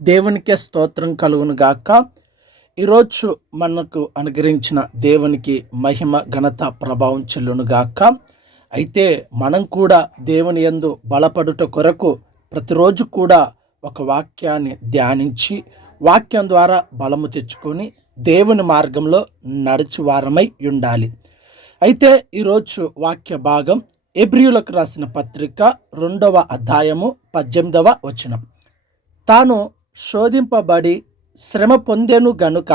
దేవునికే స్తోత్రం కలుగును గాక. ఈరోజు మనకు అనుగ్రహించిన దేవునికి మహిమ ఘనత ప్రభావం చెల్లును గాక. అయితే మనం కూడా దేవుని యందు బలపడుట కొరకు ప్రతిరోజు కూడా ఒక వాక్యాన్ని ధ్యానించి వాక్యం ద్వారా బలము తెచ్చుకొని దేవుని మార్గంలో నడుచువారమై ఉండాలి. అయితే ఈరోజు వాక్య భాగం హెబ్రీయులకు రాసిన పత్రిక 2వ అధ్యాయము 18వ వచనం. తాను శోధింపబడి శ్రమ పొందెను గనుక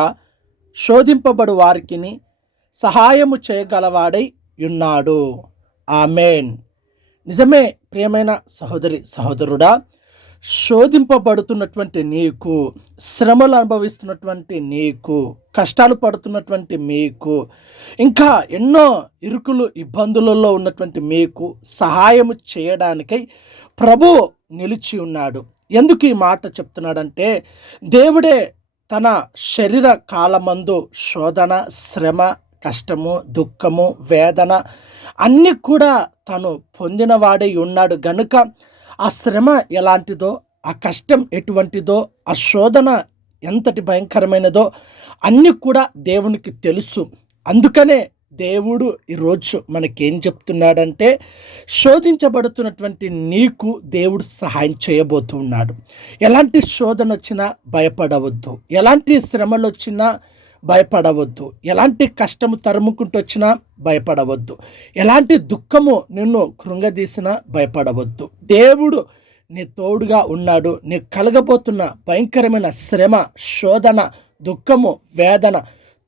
శోధింపబడు వారికిని సహాయము చేయగలవాడై ఉన్నాడు. ఆమేన్. నిజమే ప్రియమైన సహోదరి సహోదరుడా, శోధింపబడుతున్నటువంటి నీకు, శ్రమలు అనుభవిస్తున్నటువంటి నీకు, కష్టాలు పడుతున్నటువంటి మీకు, ఇంకా ఎన్నో ఇరుకులు ఇబ్బందులలో ఉన్నటువంటి మీకు సహాయము చేయడానికై ప్రభు నిలిచి ఉన్నాడు. ఎందుకు ఈ మాట చెప్తున్నాడంటే, దేవుడే తన శరీర కాలమందు శోధన, శ్రమ, కష్టము, దుఃఖము, వేదన అన్నీ కూడా తను పొందినవాడై ఉన్నాడు గనుక ఆ శ్రమ ఎలాంటిదో, ఆ కష్టం ఎటువంటిదో, ఆ శోధన ఎంతటి భయంకరమైనదో అన్నీ కూడా దేవునికి తెలుసు. అందుకనే దేవుడు ఈరోజు మనకేం చెప్తున్నాడంటే, శోధించబడుతున్నటువంటి నీకు దేవుడు సహాయం చేయబోతున్నాడు. ఎలాంటి శోధన వచ్చినా భయపడవద్దు, ఎలాంటి శ్రమలు వచ్చినా భయపడవద్దు, ఎలాంటి కష్టము తరుముకుంటూ వచ్చినా భయపడవద్దు, ఎలాంటి దుఃఖము నిన్ను కృంగదీసినా భయపడవద్దు. దేవుడు నీ తోడుగా ఉన్నాడు. నీ కలగబోతున్న భయంకరమైన శ్రమ, శోధన, దుఃఖము, వేదన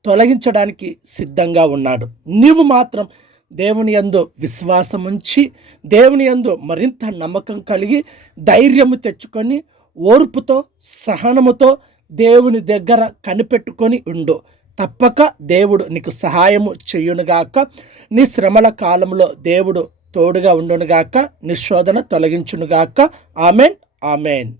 తొలగించడానికి సిద్ధంగా ఉన్నాడు. నీవు మాత్రం దేవుని యందు విశ్వాసం ఉంచి, దేవుని యందు మరింత నమ్మకం కలిగి, ధైర్యము తెచ్చుకొని, ఓర్పుతో, సహనముతో దేవుని దగ్గర కనిపెట్టుకొని ఉండు. తప్పక దేవుడు నీకు సహాయము చేయునుగాక. నీ శ్రమల కాలంలో దేవుడు తోడుగా ఉండునుగాక. నీ శోధన తొలగించునుగాక. Amen, amen.